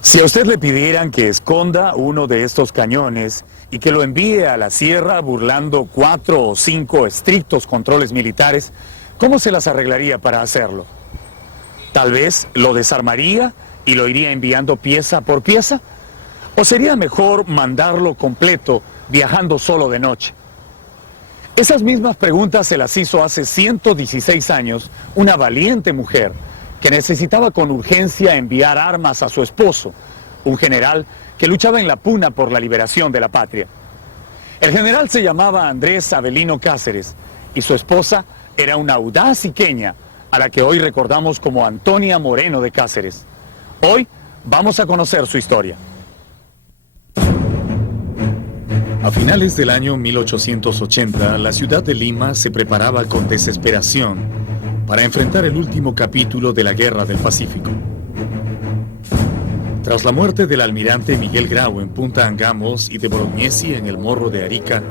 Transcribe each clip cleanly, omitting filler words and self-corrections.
Si a usted le pidieran que esconda uno de estos cañones y que lo envíe a la sierra burlando 4 o 5 estrictos controles militares, ¿cómo se las arreglaría para hacerlo? Tal vez lo desarmaría y lo iría enviando pieza por pieza, ¿o sería mejor mandarlo completo viajando solo de noche? Esas mismas preguntas se las hizo hace 116 años una valiente mujer que necesitaba con urgencia enviar armas a su esposo, un general que luchaba en la puna por la liberación de la patria. El general se llamaba Andrés Avelino Cáceres y su esposa era una audaz iqueña a la que hoy recordamos como Antonia Moreno de Cáceres. Hoy vamos a conocer su historia. A finales del año 1880, la ciudad de Lima se preparaba con desesperación para enfrentar el último capítulo de la Guerra del Pacífico. Tras la muerte del almirante Miguel Grau en Punta Angamos y de Bolognesi en el Morro de Arica,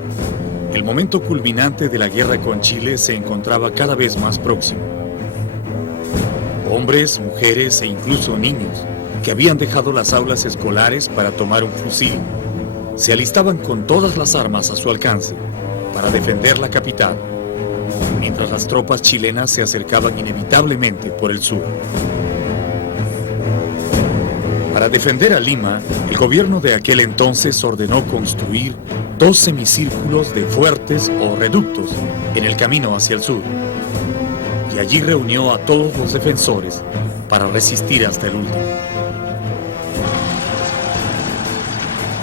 el momento culminante de la guerra con Chile se encontraba cada vez más próximo. Hombres, mujeres e incluso niños que habían dejado las aulas escolares para tomar un fusil, se alistaban con todas las armas a su alcance para defender la capital, mientras las tropas chilenas se acercaban inevitablemente por el sur. Para defender a Lima, el gobierno de aquel entonces ordenó construir 2 semicírculos de fuertes o reductos en el camino hacia el sur, y allí reunió a todos los defensores para resistir hasta el último.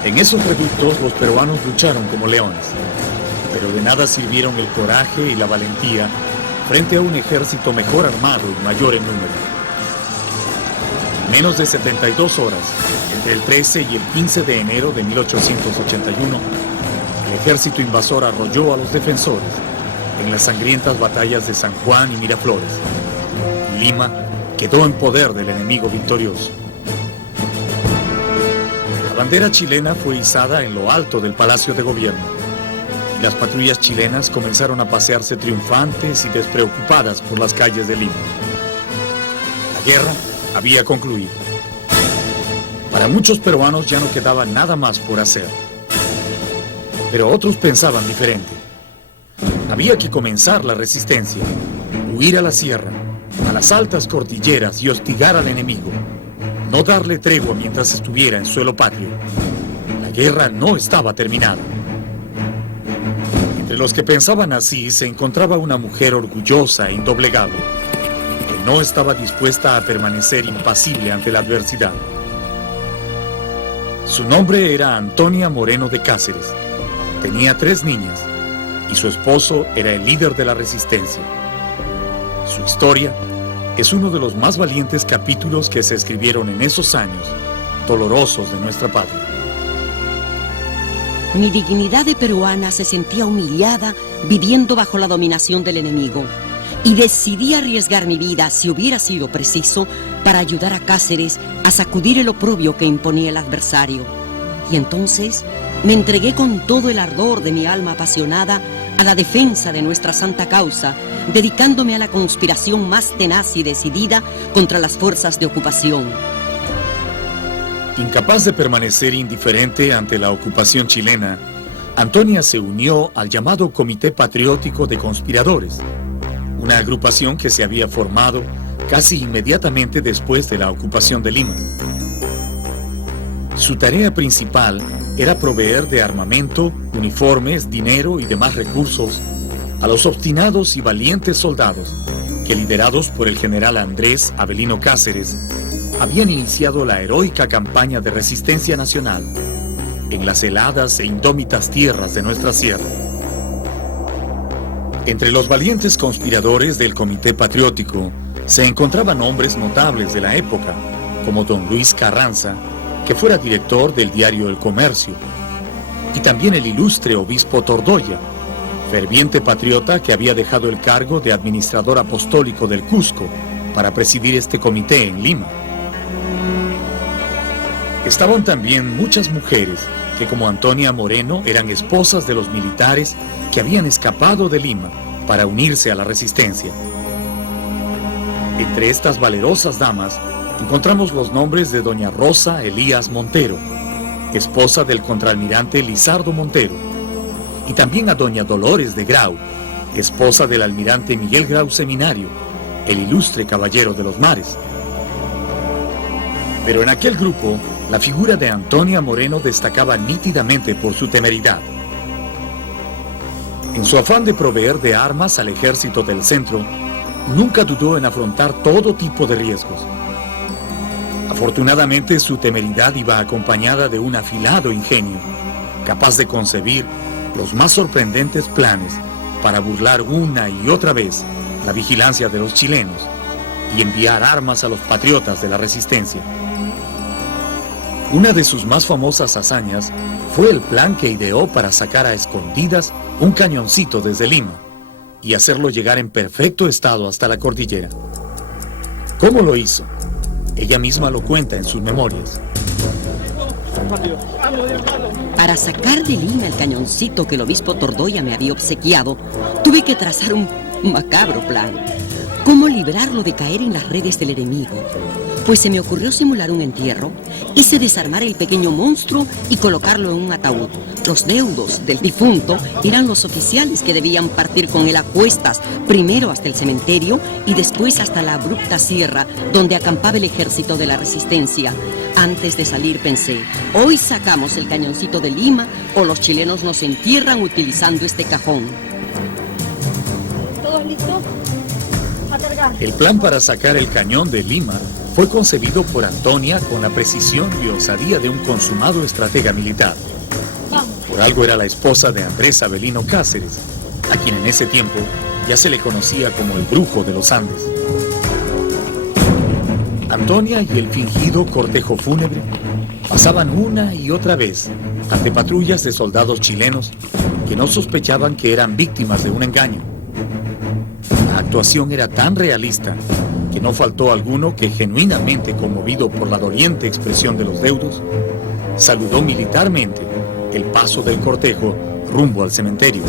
En esos reductos los peruanos lucharon como leones, pero de nada sirvieron el coraje y la valentía frente a un ejército mejor armado y mayor en número. En menos de 72 horas, entre el 13 y el 15 de enero de 1881, el ejército invasor arrolló a los defensores en las sangrientas batallas de San Juan y Miraflores. Lima quedó en poder del enemigo victorioso. La bandera chilena fue izada en lo alto del Palacio de Gobierno. Las patrullas chilenas comenzaron a pasearse triunfantes y despreocupadas por las calles de Lima. La guerra había concluido. Para muchos peruanos ya no quedaba nada más por hacer. Pero otros pensaban diferente. Había que comenzar la resistencia, huir a la sierra, a las altas cordilleras y hostigar al enemigo. No darle tregua mientras estuviera en suelo patrio. La guerra no estaba terminada. Entre los que pensaban así se encontraba una mujer orgullosa e indoblegable, que no estaba dispuesta a permanecer impasible ante la adversidad. Su nombre era Antonia Moreno de Cáceres. Tenía 3 niñas y su esposo era el líder de la resistencia. Su historia es uno de los más valientes capítulos que se escribieron en esos años dolorosos de nuestra patria. Mi dignidad de peruana se sentía humillada viviendo bajo la dominación del enemigo y decidí arriesgar mi vida, si hubiera sido preciso, para ayudar a Cáceres a sacudir el oprobio que imponía el adversario. Y entonces me entregué con todo el ardor de mi alma apasionada a la defensa de nuestra santa causa, dedicándome a la conspiración más tenaz y decidida contra las fuerzas de ocupación. Incapaz de permanecer indiferente ante la ocupación chilena, Antonia se unió al llamado Comité Patriótico de Conspiradores, una agrupación que se había formado casi inmediatamente después de la ocupación de Lima. Su tarea principal era proveer de armamento, uniformes, dinero y demás recursos a los obstinados y valientes soldados que, liderados por el general Andrés Avelino Cáceres, habían iniciado la heroica campaña de resistencia nacional en las heladas e indómitas tierras de nuestra sierra. Entre los valientes conspiradores del Comité Patriótico se encontraban hombres notables de la época, como don Luis Carranza, que fuera director del diario El Comercio, y también el ilustre obispo Tordoya, ferviente patriota que había dejado el cargo de administrador apostólico del Cusco para presidir este comité en Lima. Estaban también muchas mujeres que, como Antonia Moreno, eran esposas de los militares que habían escapado de Lima para unirse a la resistencia. Entre estas valerosas damas encontramos los nombres de doña Rosa Elías Montero, esposa del contraalmirante Lizardo Montero, y también a doña Dolores de Grau, esposa del almirante Miguel Grau Seminario, el ilustre caballero de los mares. Pero en aquel grupo, la figura de Antonia Moreno destacaba nítidamente por su temeridad. En su afán de proveer de armas al ejército del centro, nunca dudó en afrontar todo tipo de riesgos. Afortunadamente, su temeridad iba acompañada de un afilado ingenio, capaz de concebir los más sorprendentes planes para burlar una y otra vez la vigilancia de los chilenos y enviar armas a los patriotas de la resistencia. Una de sus más famosas hazañas fue el plan que ideó para sacar a escondidas un cañoncito desde Lima y hacerlo llegar en perfecto estado hasta la cordillera. ¿Cómo lo hizo? Ella misma lo cuenta en sus memorias. Para sacar de Lima el cañoncito que el obispo Tordoya me había obsequiado, tuve que trazar un macabro plan. ¿Cómo librarlo de caer en las redes del enemigo? Pues se me ocurrió simular un entierro, hice desarmar el pequeño monstruo y colocarlo en un ataúd. Los deudos del difunto eran los oficiales que debían partir con él a cuestas, primero hasta el cementerio y después hasta la abrupta sierra donde acampaba el ejército de la resistencia. Antes de salir pensé, hoy sacamos el cañoncito de Lima o los chilenos nos entierran utilizando este cajón. ¿Todos listos? A cargar. El plan para sacar el cañón de Lima fue concebido por Antonia con la precisión y osadía de un consumado estratega militar. Por algo era la esposa de Andrés Avelino Cáceres, a quien en ese tiempo ya se le conocía como el brujo de los Andes. Antonia y el fingido cortejo fúnebre pasaban una y otra vez ante patrullas de soldados chilenos que no sospechaban que eran víctimas de un engaño. La actuación era tan realista que no faltó alguno que, genuinamente conmovido por la doliente expresión de los deudos, saludó militarmente el paso del cortejo rumbo al cementerio.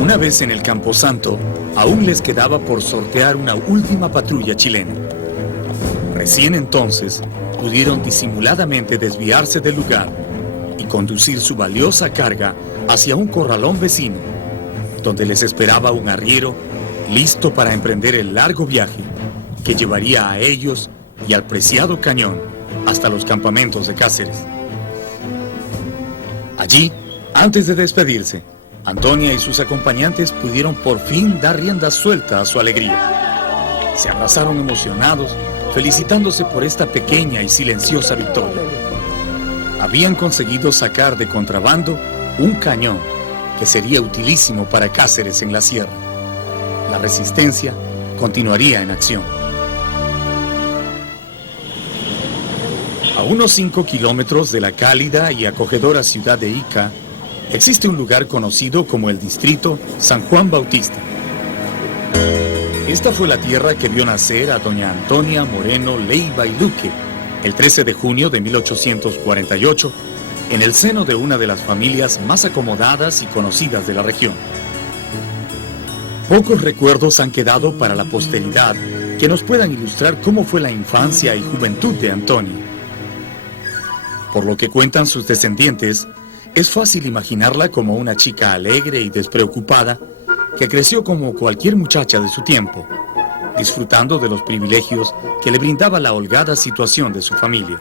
Una vez en el Camposanto, aún les quedaba por sortear una última patrulla chilena. Recién entonces pudieron disimuladamente desviarse del lugar y conducir su valiosa carga hacia un corralón vecino, donde les esperaba un arriero listo para emprender el largo viaje que llevaría a ellos y al preciado cañón hasta los campamentos de Cáceres. Allí, antes de despedirse, Antonia y sus acompañantes pudieron por fin dar rienda suelta a su alegría. Se abrazaron emocionados, felicitándose por esta pequeña y silenciosa victoria. Habían conseguido sacar de contrabando un cañón que sería utilísimo para Cáceres en la sierra. La resistencia continuaría en acción. A unos 5 kilómetros de la cálida y acogedora ciudad de Ica, existe un lugar conocido como el distrito San Juan Bautista. Esta fue la tierra que vio nacer a doña Antonia Moreno Leiva y Luque el 13 de junio de 1848 en el seno de una de las familias más acomodadas y conocidas de la región. Pocos recuerdos han quedado para la posteridad que nos puedan ilustrar cómo fue la infancia y juventud de Antonia. Por lo que cuentan sus descendientes, es fácil imaginarla como una chica alegre y despreocupada que creció como cualquier muchacha de su tiempo, disfrutando de los privilegios que le brindaba la holgada situación de su familia.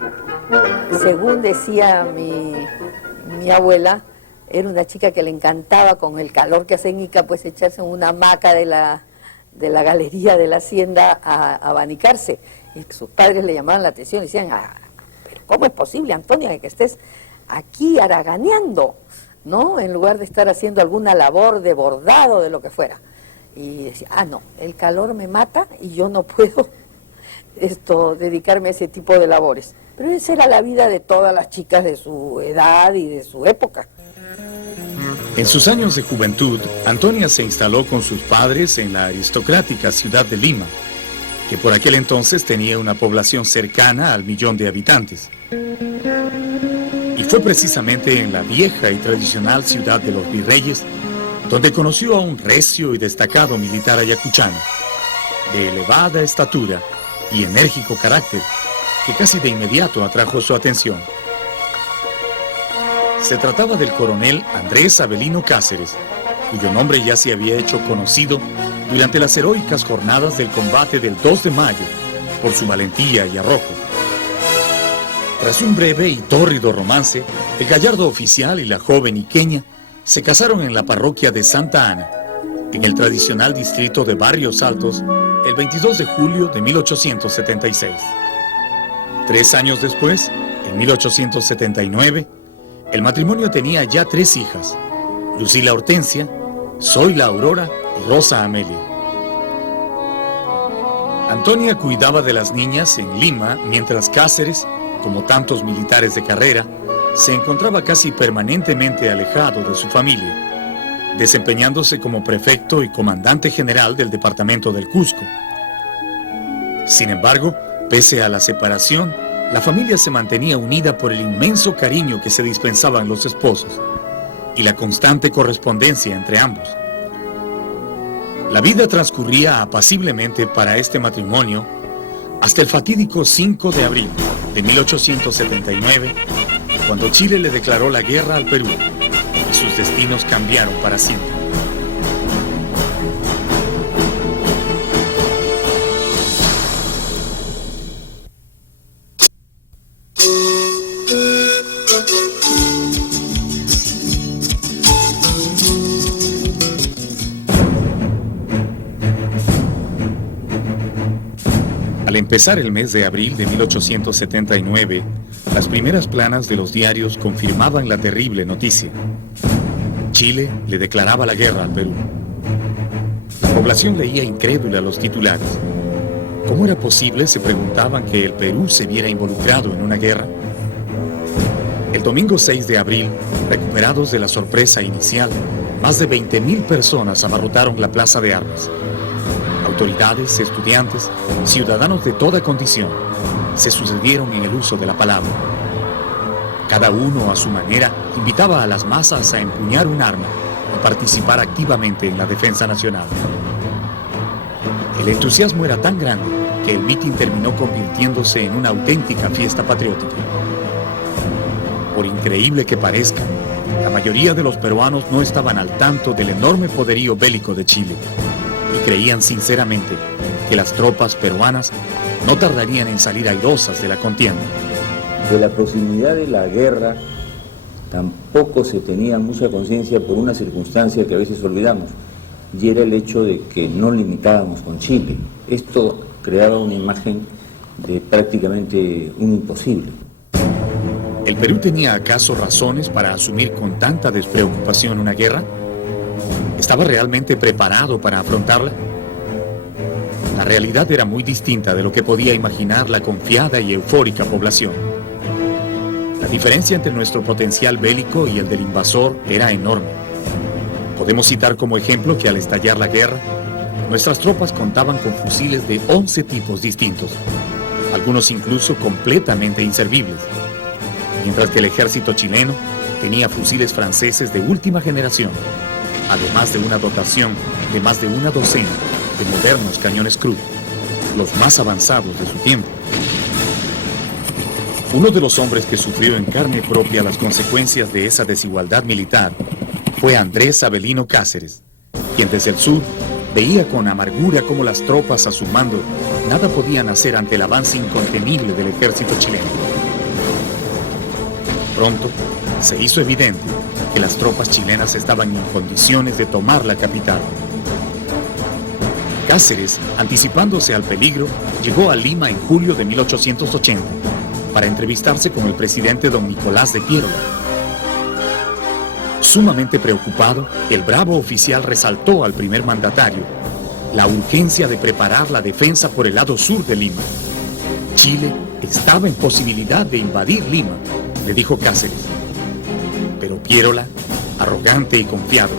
Según decía mi abuela, era una chica que le encantaba con el calor que hace en Ica, pues echarse en una hamaca de la galería de la hacienda a abanicarse. Y sus padres le llamaban la atención y decían, pero ¿cómo es posible, Antonia, que estés aquí haraganeando, ¿no? En lugar de estar haciendo alguna labor de bordado, de lo que fuera. Y decía, no, el calor me mata y yo no puedo dedicarme a ese tipo de labores. Pero esa era la vida de todas las chicas de su edad y de su época. En sus años de juventud, Antonia se instaló con sus padres en la aristocrática ciudad de Lima, que por aquel entonces tenía una población cercana al 1.000.000 de habitantes. Y fue precisamente en la vieja y tradicional ciudad de los virreyes donde conoció a un recio y destacado militar ayacuchano, de elevada estatura y enérgico carácter, que casi de inmediato atrajo su atención. Se trataba del coronel Andrés Avelino Cáceres, cuyo nombre ya se había hecho conocido durante las heroicas jornadas del combate del 2 de mayo, por su valentía y arrojo. Tras un breve y tórrido romance, el gallardo oficial y la joven iqueña se casaron en la parroquia de Santa Ana, en el tradicional distrito de Barrios Altos, el 22 de julio de 1876. 3 años después, en 1879, el matrimonio tenía ya 3 hijas, Lucila Hortensia, Zoila Aurora y Rosa Amelia. Antonia cuidaba de las niñas en Lima, mientras Cáceres, como tantos militares de carrera, se encontraba casi permanentemente alejado de su familia, desempeñándose como prefecto y comandante general del departamento del Cusco. Sin embargo, pese a la separación, la familia se mantenía unida por el inmenso cariño que se dispensaban los esposos y la constante correspondencia entre ambos. La vida transcurría apaciblemente para este matrimonio hasta el fatídico 5 de abril de 1879, cuando Chile le declaró la guerra al Perú y sus destinos cambiaron para siempre. Al empezar el mes de abril de 1879, las primeras planas de los diarios confirmaban la terrible noticia. Chile le declaraba la guerra al Perú. La población leía incrédula los titulares. ¿Cómo era posible, se preguntaban, que el Perú se viera involucrado en una guerra? El domingo 6 de abril, recuperados de la sorpresa inicial, más de 20.000 personas abarrotaron la plaza de armas. Autoridades, estudiantes, ciudadanos de toda condición se sucedieron en el uso de la palabra. Cada uno, a su manera, invitaba a las masas a empuñar un arma y participar activamente en la defensa nacional. El entusiasmo era tan grande que el mitin terminó convirtiéndose en una auténtica fiesta patriótica. Por increíble que parezca, la mayoría de los peruanos no estaban al tanto del enorme poderío bélico de Chile y creían sinceramente que las tropas peruanas no tardarían en salir airosas de la contienda. De la proximidad de la guerra tampoco se tenía mucha conciencia por una circunstancia que a veces olvidamos, y era el hecho de que no limitábamos con Chile. Esto creaba una imagen de prácticamente un imposible. ¿El Perú tenía acaso razones para asumir con tanta despreocupación una guerra? ¿Estaba realmente preparado para afrontarla? La realidad era muy distinta de lo que podía imaginar la confiada y eufórica población. La diferencia entre nuestro potencial bélico y el del invasor era enorme. Podemos citar como ejemplo que al estallar la guerra, nuestras tropas contaban con fusiles de 11 tipos distintos, algunos incluso completamente inservibles. mientras que el ejército chileno tenía fusiles franceses de última generación, además de una dotación de más de una docena de modernos cañones Krupp, los más avanzados de su tiempo. Uno de los hombres que sufrió en carne propia las consecuencias de esa desigualdad militar fue Andrés Avelino Cáceres, quien desde el sur veía con amargura cómo las tropas a su mando nada podían hacer ante el avance incontenible del ejército chileno. Pronto se hizo evidente que las tropas chilenas estaban en condiciones de tomar la capital. Cáceres, anticipándose al peligro, llegó a Lima en julio de 1880 para entrevistarse con el presidente don Nicolás de Piérola. Sumamente preocupado, el bravo oficial resaltó al primer mandatario la urgencia de preparar la defensa por el lado sur de Lima. Chile estaba en posibilidad de invadir Lima, le dijo Cáceres. Pero Piérola, arrogante y confiado,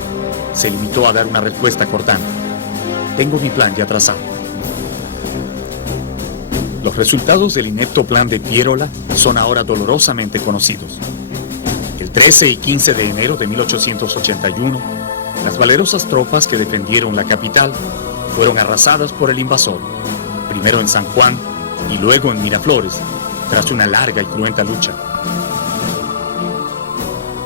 se limitó a dar una respuesta cortante: tengo mi plan ya trazado. Los resultados del inepto plan de Piérola son ahora dolorosamente conocidos. El 13 y 15 de enero de 1881, las valerosas tropas que defendieron la capital fueron arrasadas por el invasor, primero en San Juan y luego en Miraflores, tras una larga y cruenta lucha.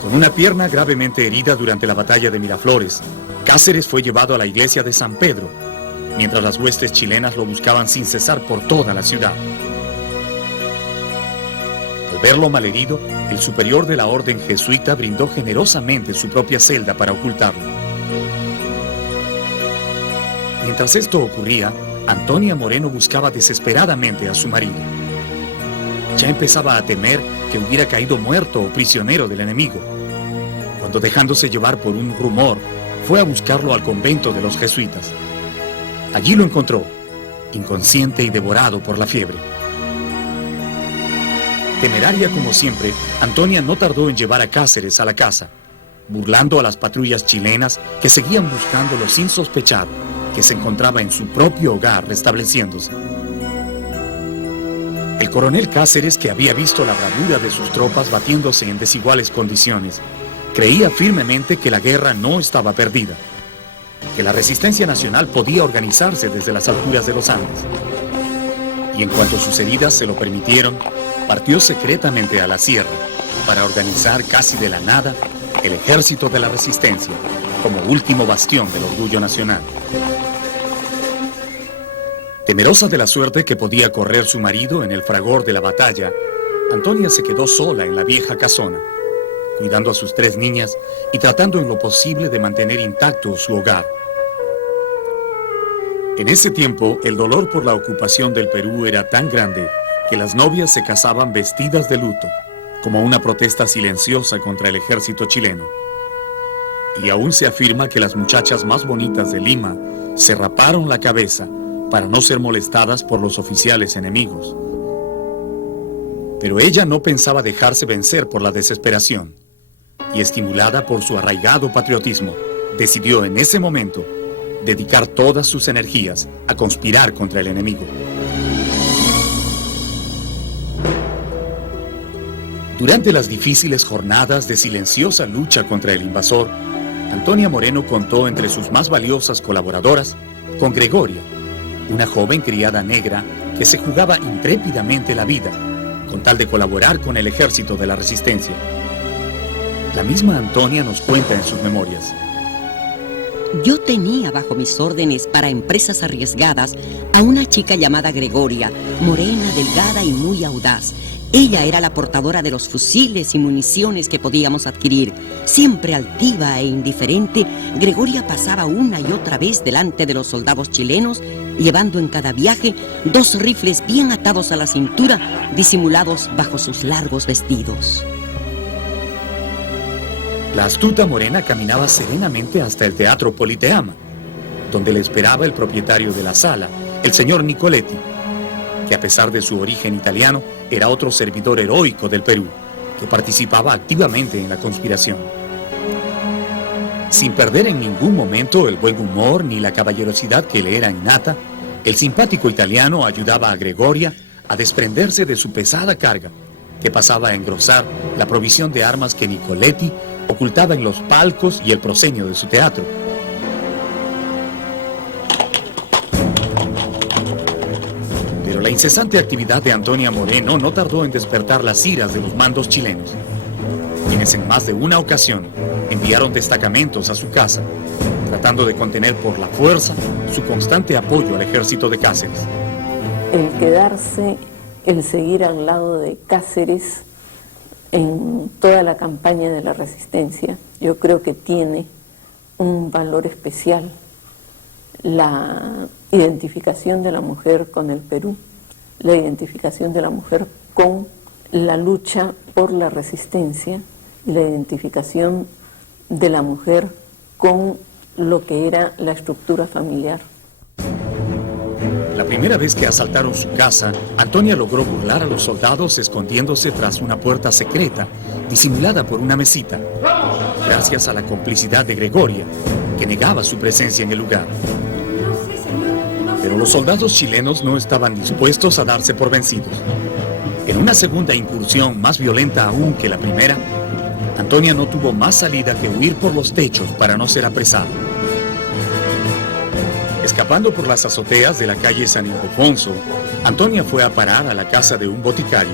Con una pierna gravemente herida durante la batalla de Miraflores, Cáceres fue llevado a la iglesia de San Pedro, mientras las huestes chilenas lo buscaban sin cesar por toda la ciudad. Al verlo malherido, el superior de la orden jesuita brindó generosamente su propia celda para ocultarlo. Mientras esto ocurría, Antonia Moreno buscaba desesperadamente a su marido. Ya empezaba a temer que hubiera caído muerto o prisionero del enemigo, cuando, dejándose llevar por un rumor, fue a buscarlo al convento de los jesuitas. Allí lo encontró, inconsciente y devorado por la fiebre. Temeraria como siempre, Antonia no tardó en llevar a Cáceres a la casa, burlando a las patrullas chilenas que seguían buscándolo sin sospechar que se encontraba en su propio hogar restableciéndose. El coronel Cáceres, que había visto la bravura de sus tropas batiéndose en desiguales condiciones, creía firmemente que la guerra no estaba perdida, que la resistencia nacional podía organizarse desde las alturas de los Andes. Y en cuanto sus heridas se lo permitieron, partió secretamente a la sierra para organizar casi de la nada el ejército de la resistencia como último bastión del orgullo nacional. Temerosa de la suerte que podía correr su marido en el fragor de la batalla, Antonia se quedó sola en la vieja casona, cuidando a sus 3 niñas y tratando en lo posible de mantener intacto su hogar. En ese tiempo, el dolor por la ocupación del Perú era tan grande que las novias se casaban vestidas de luto, como una protesta silenciosa contra el ejército chileno. Y aún se afirma que las muchachas más bonitas de Lima se raparon la cabeza para no ser molestadas por los oficiales enemigos. Pero ella no pensaba dejarse vencer por la desesperación, y estimulada por su arraigado patriotismo, decidió en ese momento dedicar todas sus energías a conspirar contra el enemigo. Durante las difíciles jornadas de silenciosa lucha contra el invasor, Antonia Moreno contó entre sus más valiosas colaboradoras con Gregoria, una joven criada negra que se jugaba intrépidamente la vida con tal de colaborar con el ejército de la resistencia. La misma Antonia nos cuenta en sus memorias: yo tenía bajo mis órdenes para empresas arriesgadas a una chica llamada Gregoria, morena, delgada y muy audaz. Ella era la portadora de los fusiles y municiones que podíamos adquirir. Siempre altiva e indiferente, Gregoria pasaba una y otra vez delante de los soldados chilenos, llevando en cada viaje 2 rifles bien atados a la cintura, disimulados bajo sus largos vestidos. La astuta morena caminaba serenamente hasta el Teatro Politeama, donde le esperaba el propietario de la sala, el señor Nicoletti, que a pesar de su origen italiano, era otro servidor heroico del Perú, que participaba activamente en la conspiración. Sin perder en ningún momento el buen humor ni la caballerosidad que le era innata, el simpático italiano ayudaba a Gregoria a desprenderse de su pesada carga que pasaba a engrosar la provisión de armas que Nicoletti ocultaba en los palcos y el proscenio de su teatro. Pero la incesante actividad de Antonia Moreno no tardó en despertar las iras de los mandos chilenos, quienes en más de una ocasión enviaron destacamentos a su casa, tratando de contener por la fuerza su constante apoyo al ejército de Cáceres. El quedarse, el seguir al lado de Cáceres en toda la campaña de la resistencia, yo creo que tiene un valor especial. La identificación de la mujer con el Perú, la identificación de la mujer con la lucha por la resistencia y la identificación de la mujer con lo que era la estructura familiar. La primera vez que asaltaron su casa, Antonia logró burlar a los soldados escondiéndose tras una puerta secreta, disimulada por una mesita, gracias a la complicidad de Gregoria, que negaba su presencia en el lugar. Pero los soldados chilenos no estaban dispuestos a darse por vencidos. En una segunda incursión más violenta aún que la primera, Antonia no tuvo más salida que huir por los techos para no ser apresada. Escapando por las azoteas de la calle San Ildefonso, Antonia fue a parar a la casa de un boticario.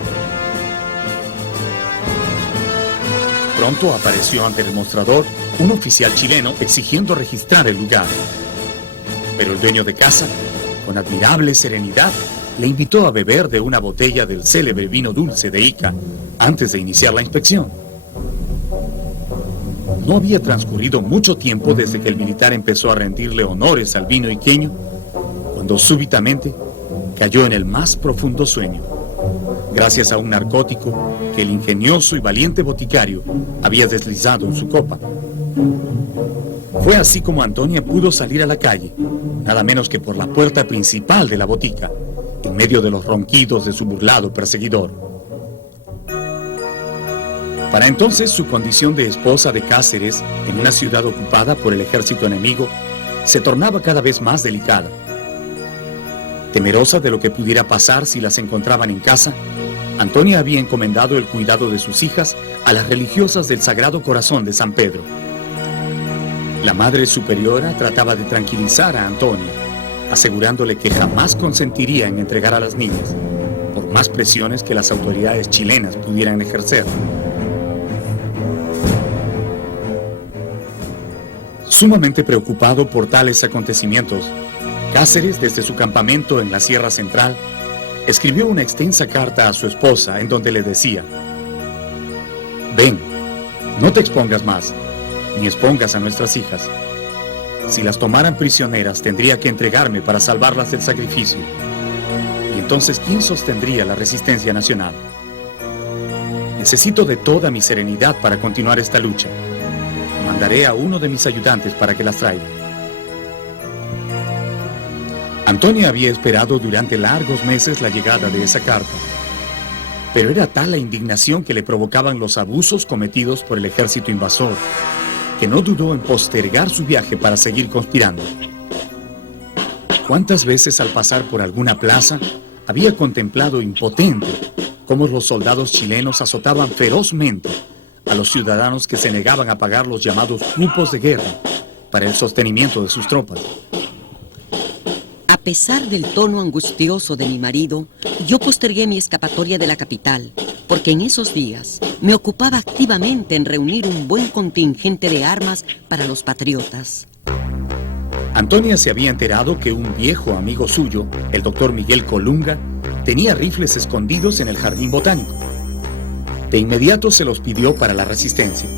Pronto apareció ante el mostrador un oficial chileno exigiendo registrar el lugar. Pero el dueño de casa, con admirable serenidad, le invitó a beber de una botella del célebre vino dulce de Ica antes de iniciar la inspección. No había transcurrido mucho tiempo desde que el militar empezó a rendirle honores al vino iqueño, cuando súbitamente cayó en el más profundo sueño, gracias a un narcótico que el ingenioso y valiente boticario había deslizado en su copa. Fue así como Antonia pudo salir a la calle, nada menos que por la puerta principal de la botica, en medio de los ronquidos de su burlado perseguidor. Para entonces, su condición de esposa de Cáceres, en una ciudad ocupada por el ejército enemigo, se tornaba cada vez más delicada. Temerosa de lo que pudiera pasar si las encontraban en casa, Antonia había encomendado el cuidado de sus hijas a las religiosas del Sagrado Corazón de San Pedro. La Madre Superiora trataba de tranquilizar a Antonia, asegurándole que jamás consentiría en entregar a las niñas, por más presiones que las autoridades chilenas pudieran ejercer. Sumamente preocupado por tales acontecimientos, Cáceres, desde su campamento en la Sierra Central, escribió una extensa carta a su esposa en donde le decía: «Ven, no te expongas más, ni expongas a nuestras hijas. Si las tomaran prisioneras, tendría que entregarme para salvarlas del sacrificio. Y entonces, ¿quién sostendría la resistencia nacional? Necesito de toda mi serenidad para continuar esta lucha. Mandaré a uno de mis ayudantes para que las traiga». Antonia había esperado durante largos meses la llegada de esa carta, pero era tal la indignación que le provocaban los abusos cometidos por el ejército invasor, que no dudó en postergar su viaje para seguir conspirando. ¿Cuántas veces al pasar por alguna plaza había contemplado impotente cómo los soldados chilenos azotaban ferozmente a los ciudadanos que se negaban a pagar los llamados cupos de guerra para el sostenimiento de sus tropas? A pesar del tono angustioso de mi marido, yo postergué mi escapatoria de la capital, porque en esos días me ocupaba activamente en reunir un buen contingente de armas para los patriotas. Antonia se había enterado que un viejo amigo suyo, el doctor Miguel Colunga, tenía rifles escondidos en el jardín botánico. De inmediato se los pidió para la resistencia.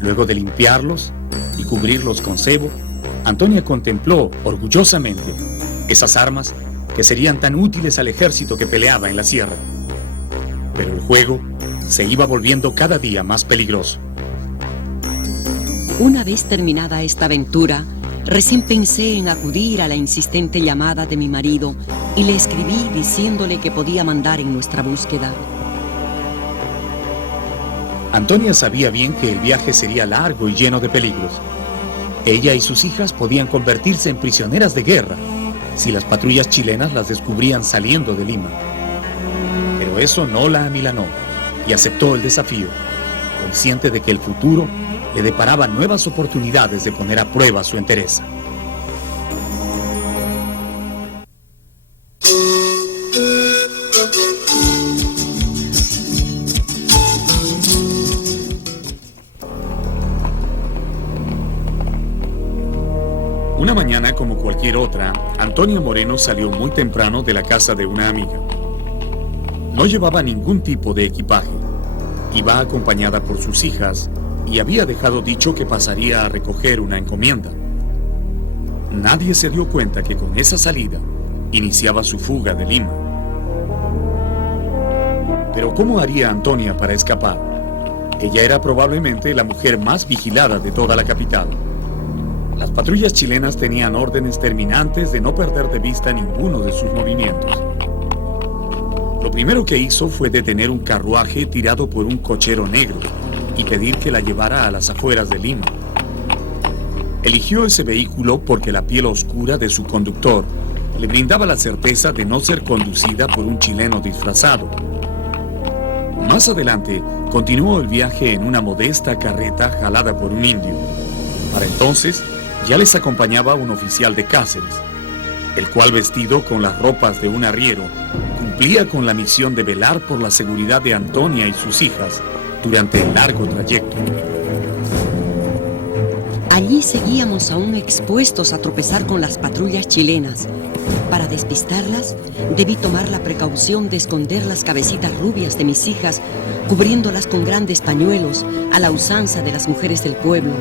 Luego de limpiarlos y cubrirlos con cebo, Antonia contempló orgullosamente esas armas que serían tan útiles al ejército que peleaba en la sierra. Pero el juego se iba volviendo cada día más peligroso. Una vez terminada esta aventura, recién pensé en acudir a la insistente llamada de mi marido y le escribí diciéndole que podía mandar en nuestra búsqueda. Antonia sabía bien que el viaje sería largo y lleno de peligros. Ella y sus hijas podían convertirse en prisioneras de guerra si las patrullas chilenas las descubrían saliendo de Lima. Pero eso no la amilanó. y aceptó el desafío, consciente de que el futuro le deparaba nuevas oportunidades de poner a prueba su entereza. Una mañana como cualquier otra, Antonia Moreno salió muy temprano de la casa de una amiga. No llevaba ningún tipo de equipaje. Iba acompañada por sus hijas y había dejado dicho que pasaría a recoger una encomienda. Nadie se dio cuenta que con esa salida iniciaba su fuga de Lima. Pero ¿cómo haría Antonia para escapar? Ella era probablemente la mujer más vigilada de toda la capital. Las patrullas chilenas tenían órdenes terminantes de no perder de vista ninguno de sus movimientos. Lo primero que hizo fue detener un carruaje tirado por un cochero negro y pedir que la llevara a las afueras de Lima. Eligió ese vehículo porque la piel oscura de su conductor le brindaba la certeza de no ser conducida por un chileno disfrazado. Más adelante, continuó el viaje en una modesta carreta jalada por un indio. Para entonces, ya les acompañaba un oficial de Cáceres, el cual, vestido con las ropas de un arriero, cumplía con la misión de velar por la seguridad de Antonia y sus hijas durante el largo trayecto. Allí seguíamos aún expuestos a tropezar con las patrullas chilenas. Para despistarlas, debí tomar la precaución de esconder las cabecitas rubias de mis hijas, cubriéndolas con grandes pañuelos, a la usanza de las mujeres del pueblo.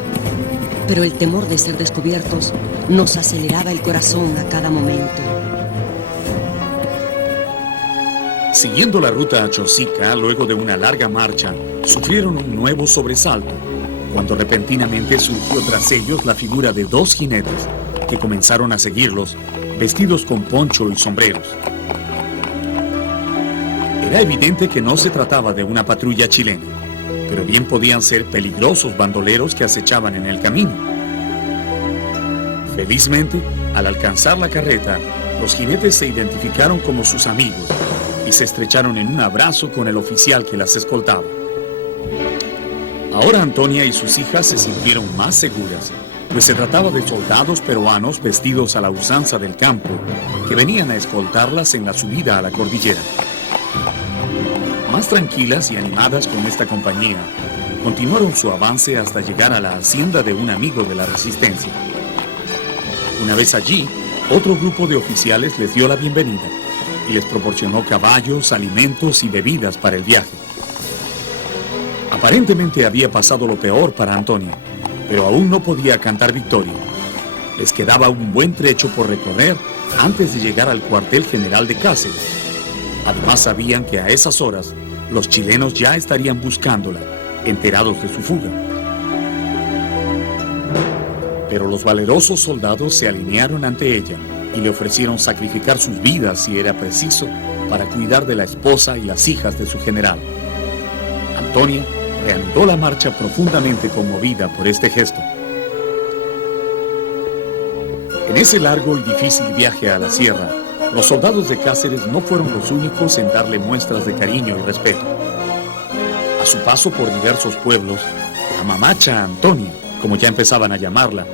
Pero el temor de ser descubiertos nos aceleraba el corazón a cada momento. Siguiendo la ruta a Chosica, luego de una larga marcha, sufrieron un nuevo sobresalto, cuando repentinamente surgió tras ellos la figura de dos jinetes que comenzaron a seguirlos, vestidos con poncho y sombreros. Era evidente que no se trataba de una patrulla chilena, pero bien podían ser peligrosos bandoleros que acechaban en el camino. Felizmente, al alcanzar la carreta, los jinetes se identificaron como sus amigos y se estrecharon en un abrazo con el oficial que las escoltaba. Ahora Antonia y sus hijas se sintieron más seguras, pues se trataba de soldados peruanos vestidos a la usanza del campo que venían a escoltarlas en la subida a la cordillera. Más tranquilas y animadas con esta compañía, continuaron su avance hasta llegar a la hacienda de un amigo de la Resistencia. Una vez allí, otro grupo de oficiales les dio la bienvenida y les proporcionó caballos, alimentos y bebidas para el viaje. Aparentemente había pasado lo peor para Antonia, pero aún no podía cantar victoria. Les quedaba un buen trecho por recorrer antes de llegar al cuartel general de Cáceres. Además sabían que a esas horas los chilenos ya estarían buscándola, enterados de su fuga. Pero los valerosos soldados se alinearon ante ella y le ofrecieron sacrificar sus vidas si era preciso para cuidar de la esposa y las hijas de su general. Antonia reanudó la marcha profundamente conmovida por este gesto. En ese largo y difícil viaje a la sierra, los soldados de Cáceres no fueron los únicos en darle muestras de cariño y respeto. A su paso por diversos pueblos, la mamacha Antonia, como ya empezaban a llamarla,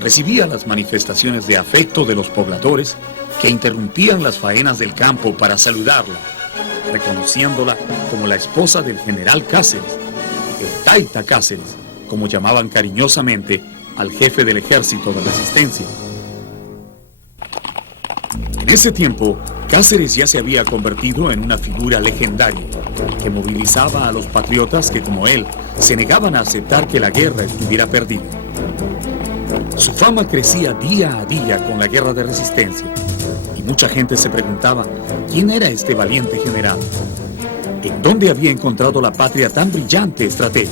recibía las manifestaciones de afecto de los pobladores que interrumpían las faenas del campo para saludarla, reconociéndola como la esposa del general Cáceres, el Taita Cáceres, como llamaban cariñosamente al jefe del ejército de resistencia. En ese tiempo, Cáceres ya se había convertido en una figura legendaria que movilizaba a los patriotas que, como él, se negaban a aceptar que la guerra estuviera perdida. Su fama crecía día a día con la guerra de resistencia y mucha gente se preguntaba quién era este valiente general, en dónde había encontrado la patria tan brillante estratega.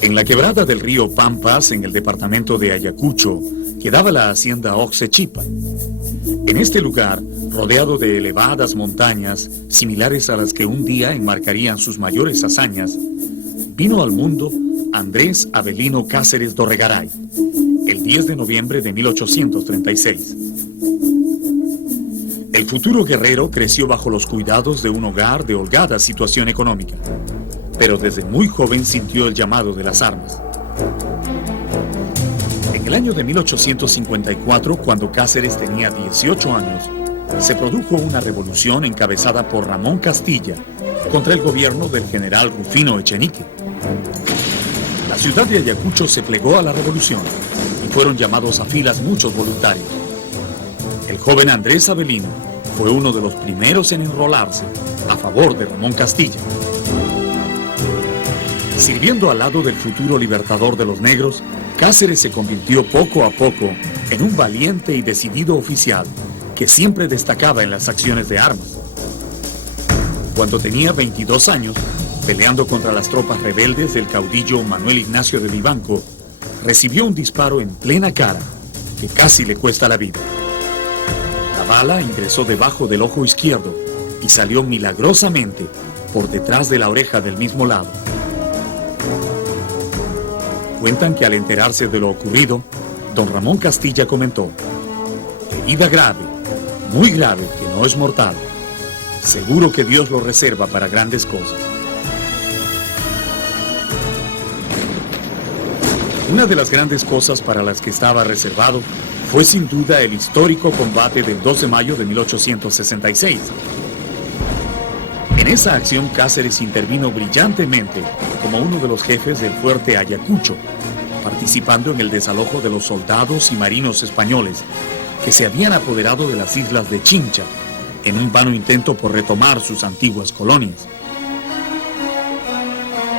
En la quebrada del río Pampas, en el departamento de Ayacucho, quedaba la hacienda Oxechipa. En este lugar, rodeado de elevadas montañas, similares a las que un día enmarcarían sus mayores hazañas, vino al mundo Andrés Avelino Cáceres Dorregaray, el 10 de noviembre de 1836. El futuro guerrero creció bajo los cuidados de un hogar de holgada situación económica, pero desde muy joven sintió el llamado de las armas. En el año de 1854, cuando Cáceres tenía 18 años, se produjo una revolución encabezada por Ramón Castilla contra el gobierno del general Rufino Echenique. La ciudad de Ayacucho se plegó a la revolución y fueron llamados a filas muchos voluntarios. El joven Andrés Avelino fue uno de los primeros en enrolarse a favor de Ramón Castilla. Sirviendo al lado del futuro libertador de los negros, Cáceres se convirtió poco a poco en un valiente y decidido oficial que siempre destacaba en las acciones de armas. Cuando tenía 22 años, peleando contra las tropas rebeldes del caudillo Manuel Ignacio de Vivanco, recibió un disparo en plena cara que casi le cuesta la vida. La bala ingresó debajo del ojo izquierdo y salió milagrosamente por detrás de la oreja del mismo lado. Cuentan que al enterarse de lo ocurrido, don Ramón Castilla comentó: herida grave, muy grave, que no es mortal. Seguro que Dios lo reserva para grandes cosas. Una de las grandes cosas para las que estaba reservado fue sin duda el histórico combate del 2 de mayo de 1866. En esa acción Cáceres intervino brillantemente como uno de los jefes del fuerte Ayacucho, participando en el desalojo de los soldados y marinos españoles que se habían apoderado de las islas de Chincha, en un vano intento por retomar sus antiguas colonias.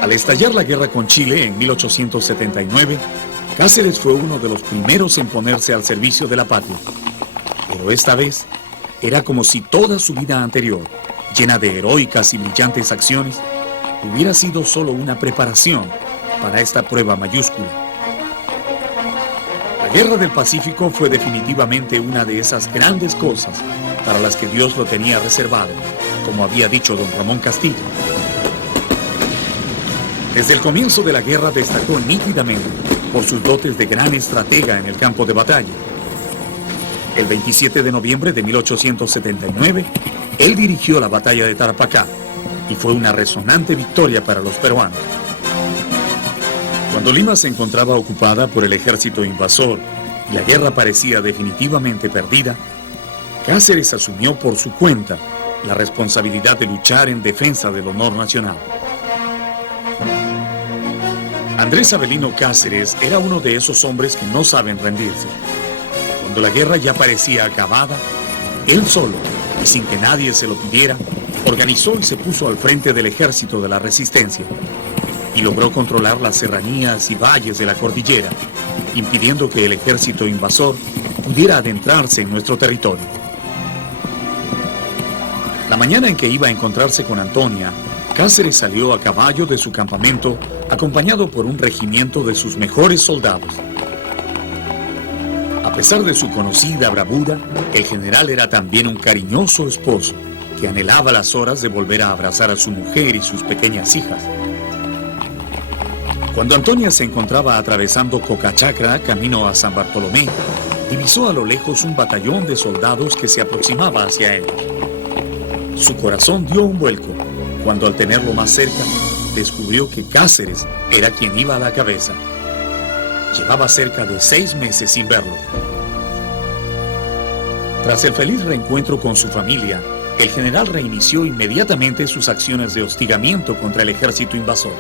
Al estallar la guerra con Chile en 1879, Cáceres fue uno de los primeros en ponerse al servicio de la patria. Pero esta vez era como si toda su vida anterior, llena de heroicas y brillantes acciones, hubiera sido solo una preparación para esta prueba mayúscula. La Guerra del Pacífico fue definitivamente una de esas grandes cosas para las que Dios lo tenía reservado, como había dicho don Ramón Castilla. Desde el comienzo de la guerra destacó nítidamente por sus dotes de gran estratega en el campo de batalla. El 27 de noviembre de 1879, él dirigió la batalla de Tarapacá y fue una resonante victoria para los peruanos. Cuando Lima se encontraba ocupada por el ejército invasor y la guerra parecía definitivamente perdida, Cáceres asumió por su cuenta la responsabilidad de luchar en defensa del honor nacional. Andrés Avelino Cáceres era uno de esos hombres que no saben rendirse. Cuando la guerra ya parecía acabada, él solo, y sin que nadie se lo pidiera, organizó y se puso al frente del ejército de la resistencia y logró controlar las serranías y valles de la cordillera, impidiendo que el ejército invasor pudiera adentrarse en nuestro territorio. La mañana en que iba a encontrarse con Antonia, Cáceres salió a caballo de su campamento acompañado por un regimiento de sus mejores soldados. A pesar de su conocida bravura, el general era también un cariñoso esposo que anhelaba las horas de volver a abrazar a su mujer y sus pequeñas hijas. Cuando Antonia se encontraba atravesando Cocachacra, camino a San Bartolomé, divisó a lo lejos un batallón de soldados que se aproximaba hacia él. Su corazón dio un vuelco cuando, al tenerlo más cerca, descubrió que Cáceres era quien iba a la cabeza. Llevaba cerca de 6 meses sin verlo. Tras el feliz reencuentro con su familia, el general reinició inmediatamente sus acciones de hostigamiento contra el ejército invasor.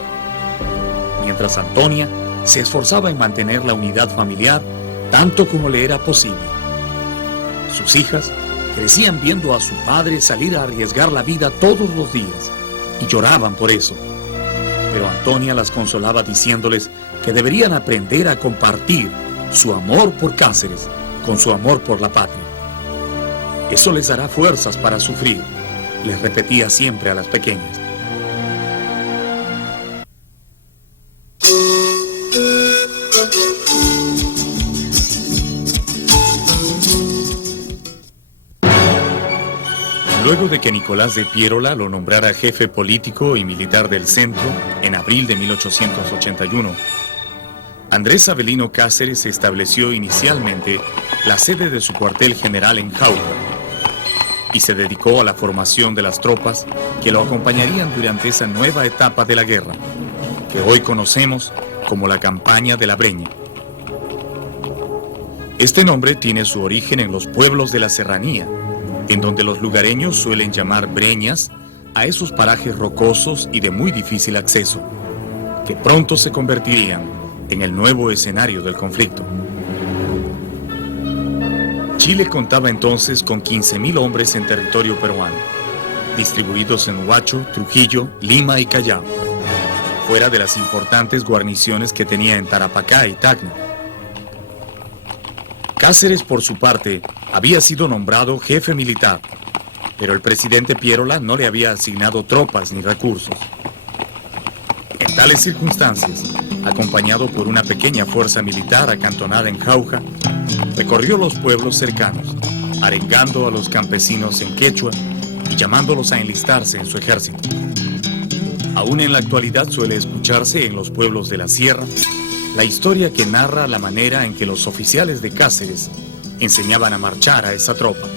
Mientras Antonia se esforzaba en mantener la unidad familiar tanto como le era posible. Sus hijas crecían viendo a su padre salir a arriesgar la vida todos los días y lloraban por eso. Pero Antonia las consolaba diciéndoles que deberían aprender a compartir su amor por Cáceres con su amor por la patria. Eso les dará fuerzas para sufrir, les repetía siempre a las pequeñas. Luego de que Nicolás de Piérola lo nombrara jefe político y militar del centro en abril de 1881, Andrés Avelino Cáceres estableció inicialmente la sede de su cuartel general en Jauja. y se dedicó a la formación de las tropas que lo acompañarían durante esa nueva etapa de la guerra, que hoy conocemos como la Campaña de la Breña. Este nombre tiene su origen en los pueblos de la serranía, en donde los lugareños suelen llamar breñas a esos parajes rocosos y de muy difícil acceso, que pronto se convertirían en el nuevo escenario del conflicto. Chile contaba entonces con 15.000 hombres en territorio peruano, distribuidos en Huacho, Trujillo, Lima y Callao, fuera de las importantes guarniciones que tenía en Tarapacá y Tacna. Cáceres, por su parte, había sido nombrado jefe militar, pero el presidente Pierola no le había asignado tropas ni recursos. En tales circunstancias, acompañado por una pequeña fuerza militar acantonada en Jauja, recorrió los pueblos cercanos, arengando a los campesinos en quechua y llamándolos a enlistarse en su ejército. Aún en la actualidad suele escucharse en los pueblos de la sierra la historia que narra la manera en que los oficiales de Cáceres enseñaban a marchar a esa tropa,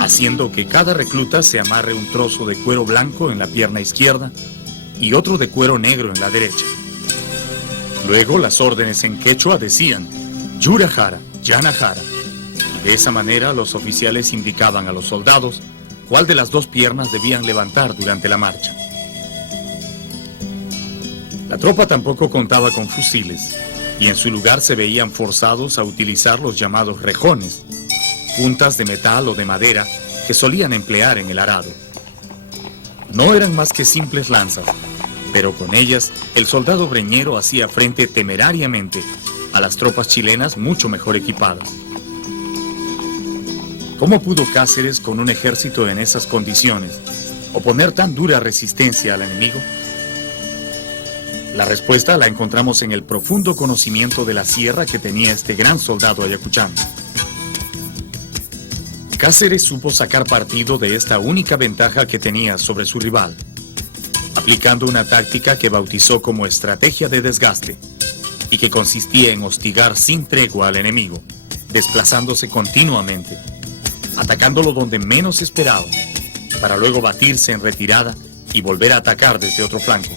haciendo que cada recluta se amarre un trozo de cuero blanco en la pierna izquierda y otro de cuero negro en la derecha. Luego las órdenes en quechua decían Yurajara, Yanajara, y de esa manera los oficiales indicaban a los soldados cuál de las dos piernas debían levantar durante la marcha. La tropa tampoco contaba con fusiles, y en su lugar se veían forzados a utilizar los llamados rejones, puntas de metal o de madera que solían emplear en el arado. No eran más que simples lanzas, pero con ellas el soldado breñero hacía frente temerariamente a las tropas chilenas mucho mejor equipadas. ¿Cómo pudo Cáceres, con un ejército en esas condiciones, oponer tan dura resistencia al enemigo? La respuesta la encontramos en el profundo conocimiento de la sierra que tenía este gran soldado ayacuchano. Cáceres supo sacar partido de esta única ventaja que tenía sobre su rival, aplicando una táctica que bautizó como estrategia de desgaste y que consistía en hostigar sin tregua al enemigo, desplazándose continuamente, atacándolo donde menos esperaba, para luego batirse en retirada y volver a atacar desde otro flanco.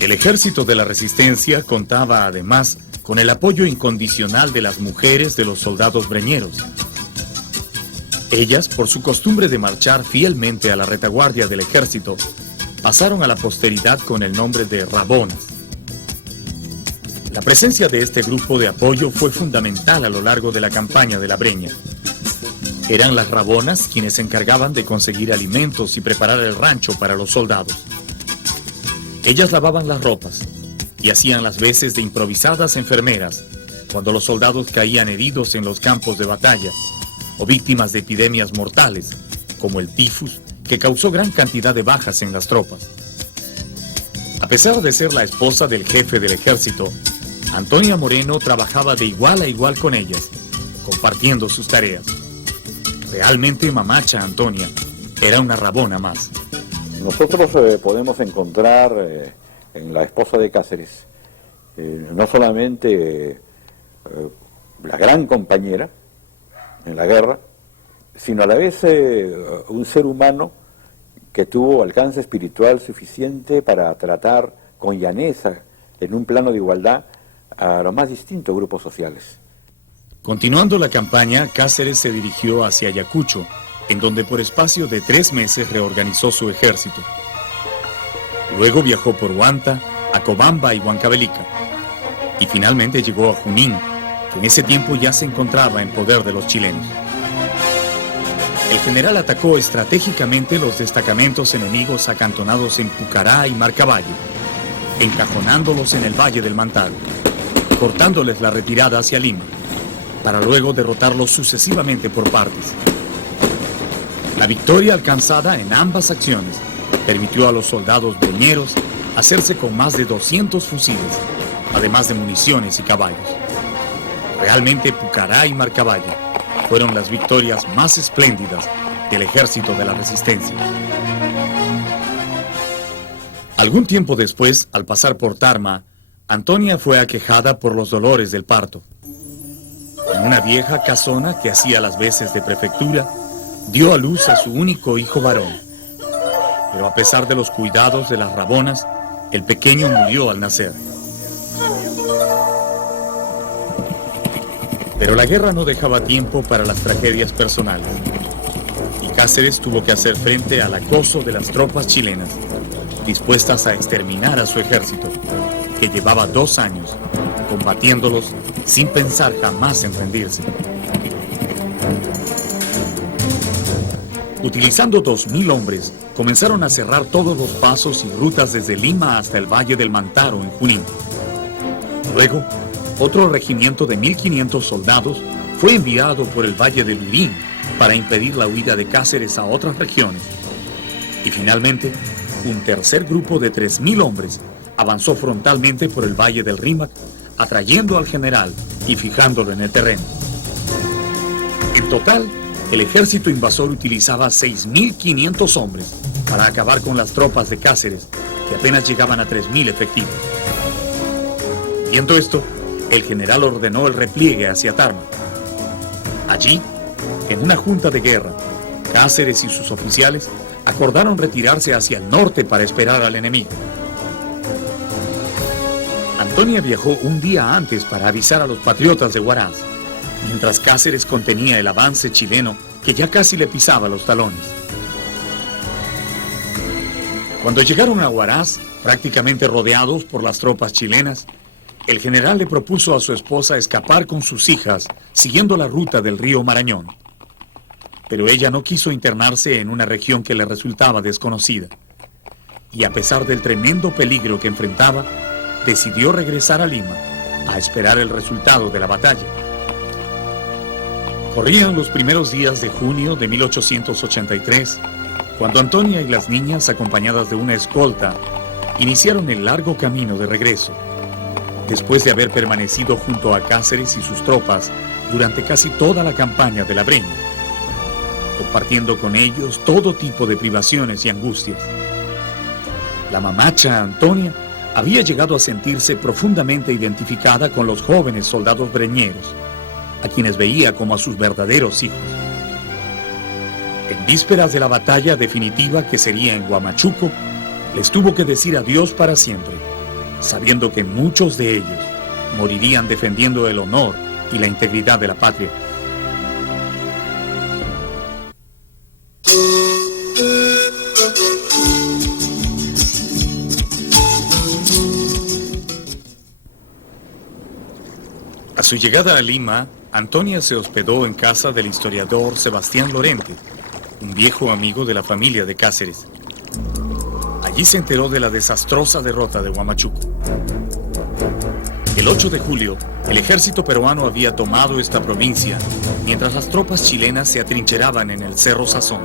El ejército de la resistencia contaba además con el apoyo incondicional de las mujeres de los soldados breñeros. Ellas, por su costumbre de marchar fielmente a la retaguardia del ejército, pasaron a la posteridad con el nombre de rabonas. La presencia de este grupo de apoyo fue fundamental a lo largo de la campaña de la Breña. Eran las rabonas quienes se encargaban de conseguir alimentos y preparar el rancho para los soldados. Ellas lavaban las ropas y hacían las veces de improvisadas enfermeras cuando los soldados caían heridos en los campos de batalla o víctimas de epidemias mortales, como el tifus, que causó gran cantidad de bajas en las tropas. A pesar de ser la esposa del jefe del ejército, Antonia Moreno trabajaba de igual a igual con ellas, compartiendo sus tareas. Realmente mamacha Antonia era una rabona más. Nosotros podemos encontrar en la esposa de Cáceres no solamente la gran compañera en la guerra, sino a la vez un ser humano que tuvo alcance espiritual suficiente para tratar con llaneza, en un plano de igualdad, a los más distintos grupos sociales. Continuando la campaña, Cáceres se dirigió hacia Ayacucho, en donde por espacio de 3 meses reorganizó su ejército. Luego viajó por Huanta, Acobamba y Huancavelica, y finalmente llegó a Junín, que en ese tiempo ya se encontraba en poder de los chilenos. El general atacó estratégicamente los destacamentos enemigos acantonados en Pucará y Marcaballe, encajonándolos en el Valle del Mantal, cortándoles la retirada hacia Lima, para luego derrotarlos sucesivamente por partes. La victoria alcanzada en ambas acciones permitió a los soldados breñeros hacerse con más de 200 fusiles, además de municiones y caballos. Realmente Pucará y Marcaballe fueron las victorias más espléndidas del ejército de la resistencia. Algún tiempo después, al pasar por Tarma, Antonia fue aquejada por los dolores del parto. En una vieja casona que hacía las veces de prefectura, dio a luz a su único hijo varón. Pero a pesar de los cuidados de las rabonas, el pequeño murió al nacer. Pero la guerra no dejaba tiempo para las tragedias personales. Y Cáceres tuvo que hacer frente al acoso de las tropas chilenas, dispuestas a exterminar a su ejército, que llevaba 2 años combatiéndolos sin pensar jamás en rendirse. Utilizando 2.000 hombres, comenzaron a cerrar todos los pasos y rutas desde Lima hasta el Valle del Mantaro en Junín. Luego, otro regimiento de 1.500 soldados fue enviado por el Valle del Lurín para impedir la huida de Cáceres a otras regiones. Y finalmente, un tercer grupo de 3.000 hombres avanzó frontalmente por el Valle del Rímac, atrayendo al general y fijándolo en el terreno. En total, el ejército invasor utilizaba 6.500 hombres para acabar con las tropas de Cáceres, que apenas llegaban a 3.000 efectivos. Viendo esto, el general ordenó el repliegue hacia Tarma. Allí, en una junta de guerra, Cáceres y sus oficiales acordaron retirarse hacia el norte para esperar al enemigo. Antonia viajó un día antes para avisar a los patriotas de Huaraz, mientras Cáceres contenía el avance chileno que ya casi le pisaba los talones. Cuando llegaron a Huaraz, prácticamente rodeados por las tropas chilenas, el general le propuso a su esposa escapar con sus hijas, siguiendo la ruta del río Marañón. Pero ella no quiso internarse en una región que le resultaba desconocida. Y a pesar del tremendo peligro que enfrentaba, decidió regresar a Lima a esperar el resultado de la batalla. Corrían los primeros días de junio de 1883, cuando Antonia y las niñas, acompañadas de una escolta, iniciaron el largo camino de regreso, después de haber permanecido junto a Cáceres y sus tropas durante casi toda la campaña de la Breña, compartiendo con ellos todo tipo de privaciones y angustias. La mamacha Antonia había llegado a sentirse profundamente identificada con los jóvenes soldados breñeros, a quienes veía como a sus verdaderos hijos. En vísperas de la batalla definitiva que sería en Huamachuco, les tuvo que decir adiós para siempre, sabiendo que muchos de ellos morirían defendiendo el honor y la integridad de la patria. A su llegada a Lima, Antonia se hospedó en casa del historiador Sebastián Lorente, un viejo amigo de la familia de Cáceres. Allí se enteró de la desastrosa derrota de Huamachuco. El 8 de julio, el ejército peruano había tomado esta provincia, mientras las tropas chilenas se atrincheraban en el Cerro Sazón.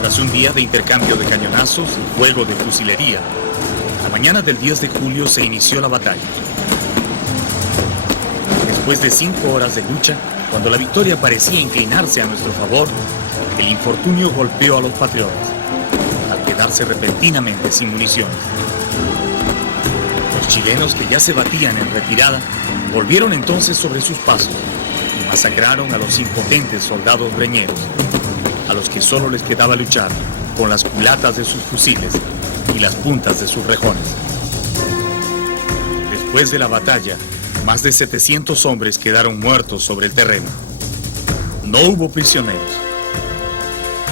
Tras un día de intercambio de cañonazos y fuego de fusilería, la mañana del 10 de julio se inició la batalla. Después de 5 horas de lucha, cuando la victoria parecía inclinarse a nuestro favor, el infortunio golpeó a los patriotas, al quedarse repentinamente sin municiones. Los chilenos, que ya se batían en retirada, volvieron entonces sobre sus pasos y masacraron a los impotentes soldados breñeros, a los que solo les quedaba luchar con las culatas de sus fusiles y las puntas de sus rejones. Después de la batalla, más de 700 hombres quedaron muertos sobre el terreno. No hubo prisioneros.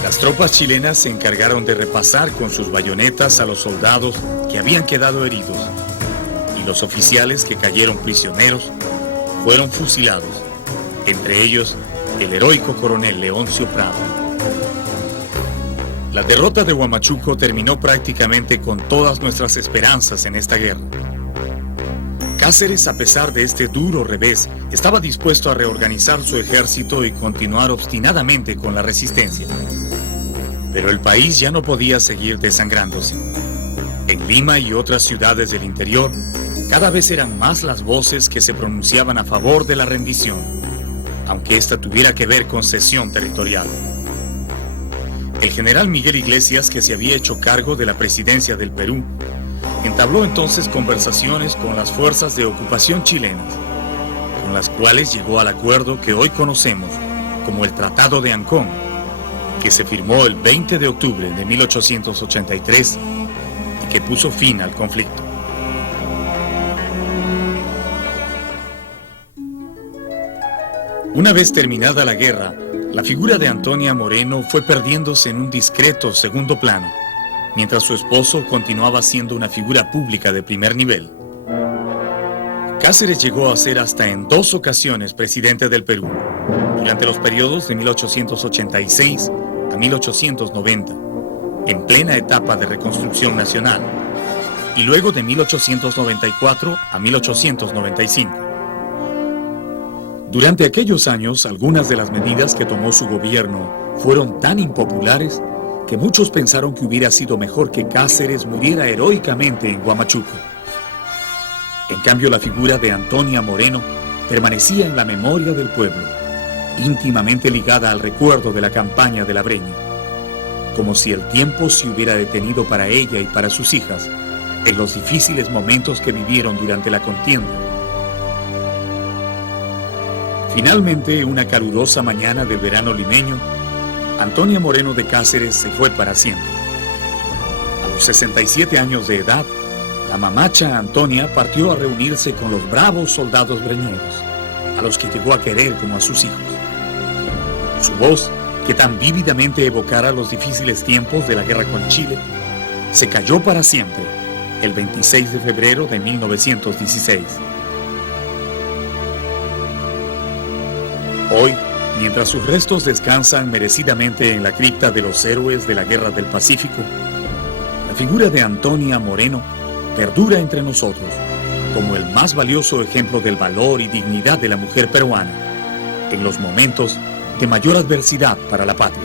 Las tropas chilenas se encargaron de repasar con sus bayonetas a los soldados que habían quedado heridos, y los oficiales que cayeron prisioneros fueron fusilados, entre ellos el heroico coronel Leoncio Prado. La derrota de Huamachuco terminó prácticamente con todas nuestras esperanzas en esta guerra. Cáceres, a pesar de este duro revés, estaba dispuesto a reorganizar su ejército y continuar obstinadamente con la resistencia. Pero el país ya no podía seguir desangrándose. En Lima y otras ciudades del interior, cada vez eran más las voces que se pronunciaban a favor de la rendición, aunque ésta tuviera que ver con cesión territorial. El general Miguel Iglesias, que se había hecho cargo de la presidencia del Perú, entabló entonces conversaciones con las fuerzas de ocupación chilenas, con con las cuales llegó al acuerdo que hoy conocemos como el Tratado de Ancón, que se firmó el 20 de octubre de 1883 y que puso fin al conflicto. Una vez terminada la guerra, la figura de Antonia Moreno fue perdiéndose en un discreto segundo plano, mientras su esposo continuaba siendo una figura pública de primer nivel. Cáceres llegó a ser hasta en 2 ocasiones presidente del Perú, durante los periodos de 1886 a 1890, en plena etapa de reconstrucción nacional, y luego de 1894 a 1895. Durante aquellos años, algunas de las medidas que tomó su gobierno fueron tan impopulares que muchos pensaron que hubiera sido mejor que Cáceres muriera heroicamente en Huamachuco. En cambio, la figura de Antonia Moreno permanecía en la memoria del pueblo, íntimamente ligada al recuerdo de la campaña de la Breña, como si el tiempo se hubiera detenido para ella y para sus hijas en los difíciles momentos que vivieron durante la contienda. Finalmente, una calurosa mañana del verano limeño, Antonia Moreno de Cáceres se fue para siempre. A los 67 años de edad, la mamacha Antonia partió a reunirse con los bravos soldados breñeros, a los que llegó a querer como a sus hijos. Su voz, que tan vívidamente evocara los difíciles tiempos de la guerra con Chile, se cayó para siempre el 26 de febrero de 1916. Hoy, mientras sus restos descansan merecidamente en la cripta de los héroes de la Guerra del Pacífico, la figura de Antonia Moreno perdura entre nosotros como el más valioso ejemplo del valor y dignidad de la mujer peruana en los momentos de mayor adversidad para la patria.